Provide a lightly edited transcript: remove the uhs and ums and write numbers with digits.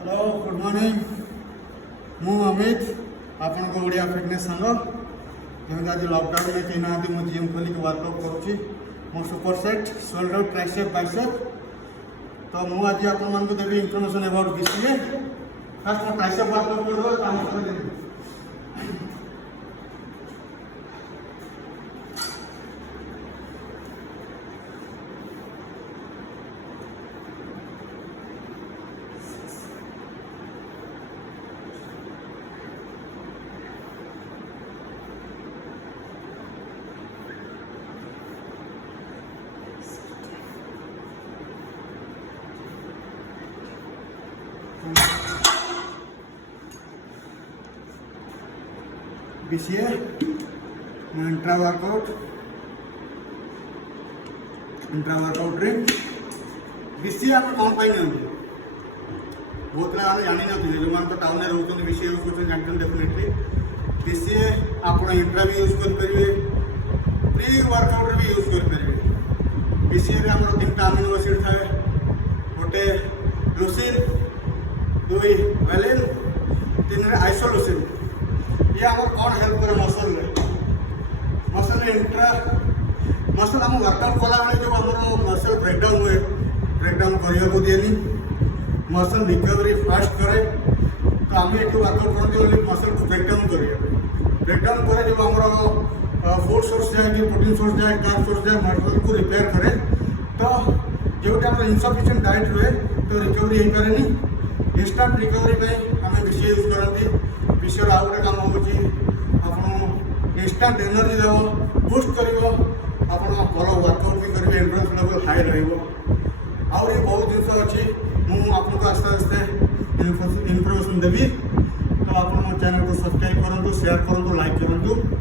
Hello good morning मु अमित आपण को ओडिया फिटनेस संग जमी आज लॉकडाउन में कहीं ना मुझे जिम खोल के वर्कआउट करुँची मो super set shoulder tricep bicep तो मु आज आपण मान देवी इनफॉरमेशन अबाउट बीसीए फर्स्ट मैं ट्राइसेप वर्कआउट कर BCA intra workout drink BCA आप कौन पाई नहीं बहुत जानी ना जो मान तो टाउन में रोचे बीसीए यूज कर जानते डेफिनेटली बीसीए आप इंट्रा भी यूज करेंगे प्री वर्कआउट भी यूज करेंगे बीसीए में आम तीन अमीनो एसिड थाए गोटे लुसीन दुई वेलिन तीन आइसोलुसीन ये आम कौन हेल्प करे मसल इंट्रा मसल आम वर्कआउट कला बेले जो आम मसल ब्रेकडाउन हुए ब्रेकडाउन करने को दिए मसल रिकवरी फास्ट करे तो आम एक वर्कआउट करते मसल को ब्रेकडाउन करेंगे ब्रेकडाउन करे जो आम फूड सोर्स जाए कि प्रोटीन सोर्स जाए कार्ब सोर्स जाए मसल को रिपेयर करे तो जो इनसफिशिएंट डाइट हुए तो रिकवरी हो पारे इंस्टांट रिकवरी आम बीसीए यूज करती बीसीए आउ गोटे कम हो इंस्टांट एनर्जी देव बूस्ट कर भल वर्कआउट भी करेंगे एंड्योरेंस लेवल हाई रही बहुत जिन अच्छी मुझे आस्ते आस्ते इनफॉरमेशन देवी तो आप चैनल को सब्सक्राइब करूँ शेयर करूँ लाइक करूँ।